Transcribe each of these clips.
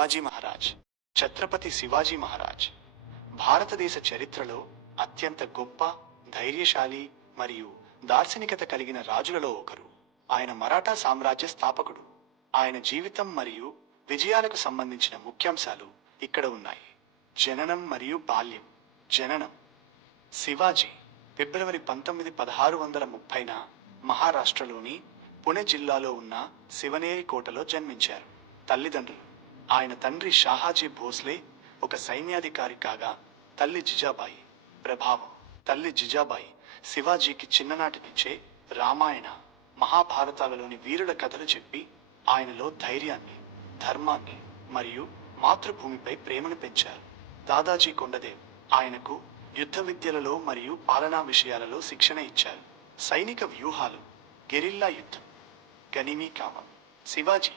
శివాజీ మహారాజ్. ఛత్రపతి శివాజీ మహారాజ్ భారతదేశ చరిత్రలో అత్యంత గొప్ప, ధైర్యశాలి మరియు దార్శనికత కలిగిన రాజులలో ఒకరు. ఆయన మరాఠా సామ్రాజ్య స్థాపకుడు. ఆయన జీవితం మరియు విజయాలకు సంబంధించిన ముఖ్యాంశాలు ఇక్కడ ఉన్నాయి. జననం మరియు బాల్యం. జననం. శివాజీ ఫిబ్రవరి 19, 1630న మహారాష్ట్రలోని పుణె జిల్లాలో ఉన్న శివనేరి కోటలో జన్మించారు. తల్లిదండ్రులు. ఆయన తండ్రి షాహాజీ భోస్లే ఒక సైన్యాధికారి కాగా, తల్లి జిజాబాయి. ప్రభావం. తల్లి జిజాబాయి శివాజీకి చిన్ననాటి నుంచే రామాయణ, మహాభారతాలలోని వీరుల కథలు చెప్పి ఆయనలో ధైర్యాన్ని, ధర్మాన్ని మరియు మాతృభూమిపై ప్రేమను పెంచారు. దాదాజీ కొండదేవ్ ఆయనకు యుద్ధ విద్యలలో మరియు పాలనా విషయాలలో శిక్షణ ఇచ్చారు. సైనిక వ్యూహాలు. గెరిల్లా యుద్ధం. గనిమీ కామం. శివాజీ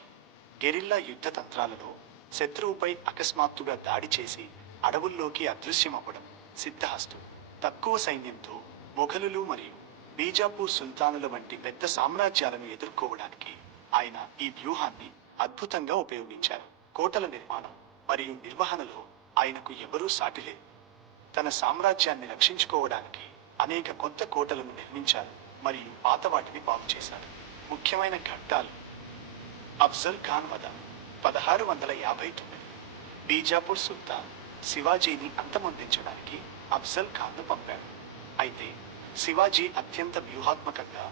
గెరిల్లా యుద్ధ తంత్రాలలో శత్రువుపై అకస్మాత్తుగా దాడి చేసి అడవుల్లోకి అదృశ్యమవ్వడం. సిద్ధహస్తు. తక్కువ సైన్యంతో మొఘలులు మరియు బీజాపూర్ సుల్తానుల వంటి పెద్ద సామ్రాజ్యాలను ఎదుర్కోవడానికి ఆయన ఈ వ్యూహాన్ని అద్భుతంగా ఉపయోగించారు. కోటల నిర్మాణం మరియు నిర్వహణలో ఆయనకు ఎవరూ సాటిలేదు. తన సామ్రాజ్యాన్ని రక్షించుకోవడానికి అనేక కొత్త కోటలను నిర్మించారు మరియు పాత వాటిని బాగు చేశారు. ముఖ్యమైన ఘట్టాలు. అఫ్జల్ ఖాన్ వధ 1659. బీజాపూర్ సుల్తాన్ శివాజీని అంతమొందించడానికి అఫ్జల్ ఖాన్ను పంపాడు. అయితే శివాజీ అత్యంత వ్యూహాత్మకంగా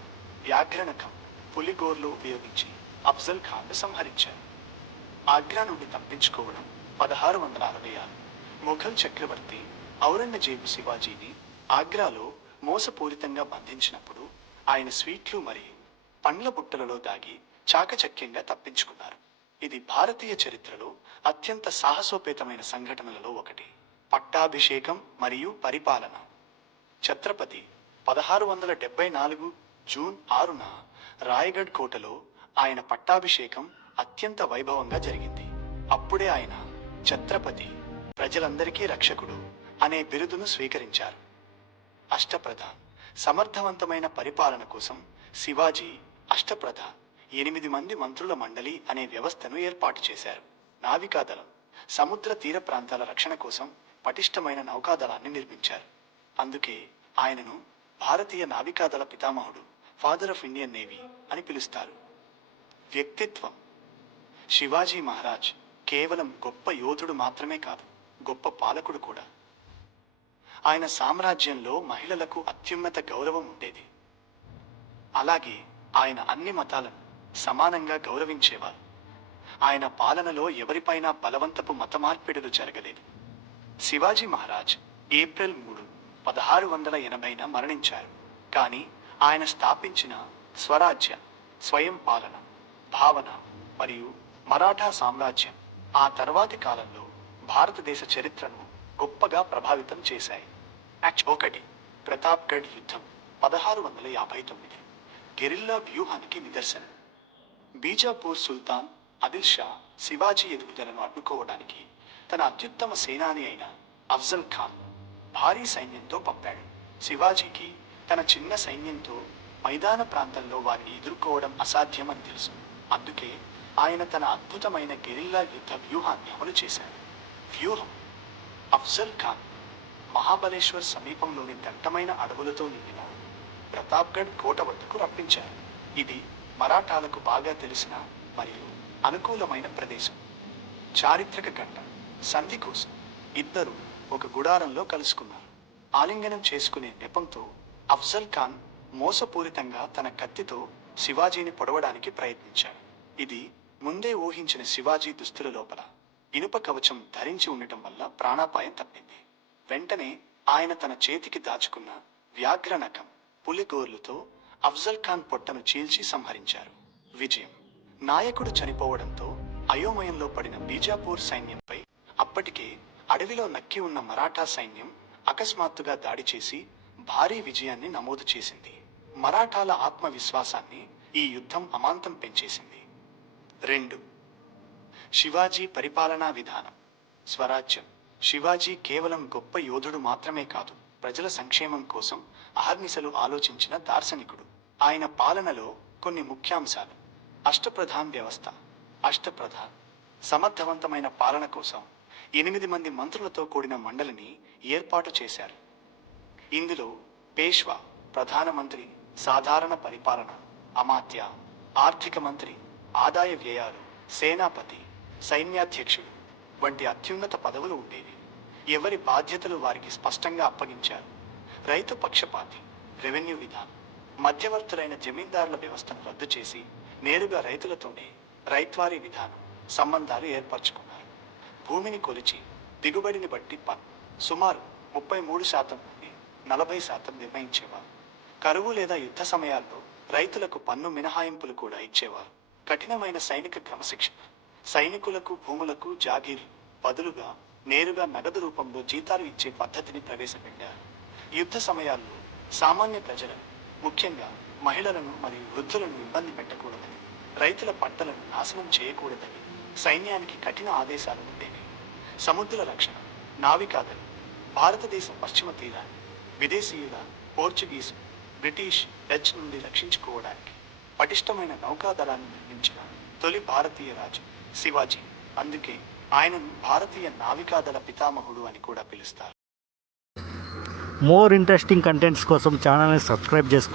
వ్యాఘ్రణకం, పులిగోర్లు ఉపయోగించి అఫ్జల్ ఖాన్ను సంహరించారు. ఆగ్రా నుండి తప్పించుకోవడం 1666. మొఘల్ చక్రవర్తి ఔరంగజేబు శివాజీని ఆగ్రాలో మోసపూరితంగా బంధించినప్పుడు ఆయన స్వీట్లు మరియు పండ్ల బుట్టలలో దాగి చాకచక్యంగా తప్పించుకున్నారు. ఇది భారతీయ చరిత్రలో అత్యంత సాహసోపేతమైన సంఘటనలలో ఒకటి. పట్టాభిషేకం మరియు పరిపాలన. ఛత్రపతి 1674 జూన్ 6న రాయగఢ్ కోటలో ఆయన పట్టాభిషేకం అత్యంత వైభవంగా జరిగింది. అప్పుడే ఆయన ఛత్రపతి, ప్రజలందరికీ రక్షకుడు అనే బిరుదును స్వీకరించారు. అష్టప్రధాన్. సమర్థవంతమైన పరిపాలన కోసం శివాజీ అష్టప్రధాన్ 8 మంది మంత్రుల మండలి అనే వ్యవస్థను ఏర్పాటు చేశారు. నావికాదళం. సముద్ర తీర ప్రాంతాల రక్షణ కోసం పటిష్టమైన నౌకాదళాన్ని నిర్మించారు. అందుకే ఆయనను భారతీయ నావికాదళ పితామహుడు, ఫాదర్ ఆఫ్ ఇండియన్ నేవీ అని పిలుస్తారు. వ్యక్తిత్వం. శివాజీ మహారాజ్ కేవలం గొప్ప యోధుడు మాత్రమే కాదు, గొప్ప పాలకుడు కూడా. ఆయన సామ్రాజ్యంలో మహిళలకు అత్యున్నత గౌరవం ఉండేది. అలాగే ఆయన అన్ని మతాలను సమానంగా గౌరవించేవారు. ఆయన పాలనలో ఎవరిపైనా బలవంతపు మత మార్పిడులు జరగలేదు. శివాజీ మహారాజ్ ఏప్రిల్ 3, 1680న మరణించారు. కానీ ఆయన స్థాపించిన స్వరాజ్య, స్వయం పాలన భావన మరియు మరాఠా సామ్రాజ్యం ఆ తర్వాతి కాలంలో భారతదేశ చరిత్రను గొప్పగా ప్రభావితం చేశాయి. యాక్ట్ 1 ప్రతాప్గఢ్ యుద్ధం 1659 గెరిల్లా వ్యూహానికి నిదర్శనం. బీజాపూర్ సుల్తాన్ ఆదిల్ షా శివాజీ ఎదుగుదలను అడ్డుకోవడానికి తన అత్యుత్తమ సేనాని అయిన అఫ్జల్ ఖాన్ భారీ సైన్యంతో పంపాడు. శివాజీకి తన చిన్న సైన్యంతో మైదాన ప్రాంతంలో వారిని ఎదుర్కోవడం అసాధ్యమని తెలుసు. అందుకే ఆయన తన అద్భుతమైన గెరిల్లా యుద్ధ వ్యూహాన్ని అమలు చేశాడు. వ్యూహం. అఫ్జల్ ఖాన్ మహాబలేశ్వర్ సమీపంలోని దట్టమైన అడవులతో నిండిన ప్రతాప్గఢ్ కోట వద్దకు రప్పించారు. ఇది మరాఠాలకు బాగా తెలిసిన మరియు అనుకూలమైన ప్రదేశం. చారిత్రక ఘట్టం. సంధి కోసం ఇద్దరు ఒక గుడారంలో కలుసుకున్నారు. ఆలింగనం చేసుకునే నెపంతో అఫ్జల్ ఖాన్ మోసపూరితంగా తన కత్తితో శివాజీని పొడవడానికి ప్రయత్నించాడు. ఇది ముందే ఊహించిన శివాజీ దుస్తుల లోపల ఇనుప కవచం ధరించి ఉండటం వల్ల ప్రాణాపాయం తప్పింది. వెంటనే ఆయన తన చేతికి దాచుకున్న వ్యాఘ్రనకం, పులిగోర్లుతో అఫ్జల్ ఖాన్ పొట్టను చీల్చి సంహరించారు. విజయం. నాయకుడు చనిపోవడంతో అయోమయంలో పడిన బీజాపూర్ సైన్యంపై అప్పటికే అడవిలో నక్కి ఉన్న మరాఠా సైన్యం అకస్మాత్తుగా దాడి చేసి భారీ విజయాన్ని నమోదు చేసింది. మరాఠాల ఆత్మవిశ్వాసాన్ని ఈ యుద్ధం అమాంతం పెంచేసింది. 2. శివాజీ పరిపాలనా విధానం. స్వరాజ్యం. శివాజీ కేవలం గొప్ప యోధుడు మాత్రమే కాదు, ప్రజల సంక్షేమం కోసం అహర్నిశలు ఆలోచించిన దార్శనికుడు. ఆయన పాలనలో కొన్ని ముఖ్యాంశాలు. అష్టప్రధాన్ వ్యవస్థ. అష్టప్రధాన్ సమర్థవంతమైన పాలన కోసం 8 మంది మంత్రులతో కూడిన మండలిని ఏర్పాటు చేశారు. ఇందులో పేష్వా, ప్రధానమంత్రి, సాధారణ పరిపాలన, అమాత్య, ఆర్థిక మంత్రి, ఆదాయ వ్యయాలు, సేనాపతి, సైన్యాధ్యక్షుడు వంటి అత్యున్నత పదవులు ఉండేవి. ఎవరి బాధ్యతలు వారికి స్పష్టంగా అప్పగించారు. రైతు పక్షపాతి, రెవెన్యూ విధానం, మధ్యవర్తులైన జమీందారుల వ్యవస్థను రద్దు చేసి నేరుగా రైతులతోనే రైత్వారీ విధానం సంబంధాలు ఏర్పరచుకున్నారు. భూమిని కొలిచి దిగుబడిని బట్టి పన్ను సుమారు 33% నుండి 40% నిర్ణయించేవారు. కరువు లేదా యుద్ధ సమయాల్లో రైతులకు పన్ను మినహాయింపులు కూడా ఇచ్చేవారు. కఠినమైన సైనిక క్రమశిక్షణ, సైనికులకు భూములకు జాగీరు బదులుగా నేరుగా నగదు రూపంలో జీతాలు ఇచ్చే పద్ధతిని ప్రవేశపెట్టారు. యుద్ధ సమయాల్లో సామాన్య ప్రజలను, ముఖ్యంగా మహిళలను మరియు వృద్ధులను ఇబ్బంది పెట్టకూడదని, రైతుల పంటలను నాశనం చేయకూడదని సైన్యానికి కఠిన ఆదేశాలు ఉండేవి. సముద్ర రక్షణ, నావికాదళం భారతదేశం పశ్చిమ తీరాన్ని విదేశీయుల, పోర్చుగీసు, బ్రిటిష్, డచ్ నుండి రక్షించుకోవడానికి పటిష్టమైన నౌకాదళాన్ని నిర్మించిన తొలి భారతీయ రాజు శివాజీ. అందుకే ఆయనను భారతీయ నావికాదళ పితామహుడు అని కూడా పిలుస్తారు. మోర్ ఇంట్రెస్టింగ్ కంటెంట్స్ కోసం ఛానల్ని సబ్స్క్రైబ్ చేసుకోండి.